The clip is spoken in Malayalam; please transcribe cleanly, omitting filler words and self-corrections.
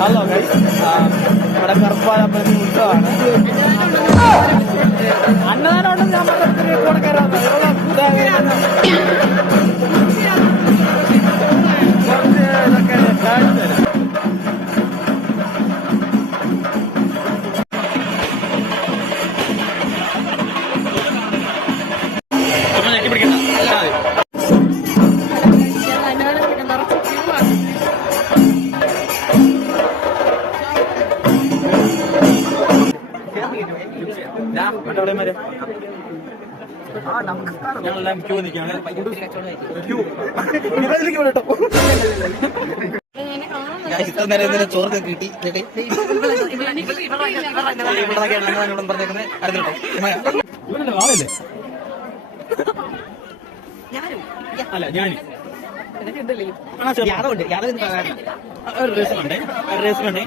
ഹലോ ഗൈസ്, ഇവിടെ കറുപ്പാലമ്പലത്തിൽ ഉത്സവമാണ്. അന്നദാനം ഉണ്ടെന്ന് ഞാൻ പറഞ്ഞ കൂടെ കയറാം. കുറച്ച് ഇതൊക്കെ കാണിച്ചു തരാം. ഞങ്ങളെല്ലാം ക്യൂ നിൽക്കുകയാണ്. ഇത്ര നേരം ചോറ് കിട്ടി പറഞ്ഞേക്കുന്നത്. ഇവനല്ലേ വാവല്ലേ? അല്ല ഞാനും യാദവുണ്ട്. യാദവ് രസമുണ്ട്.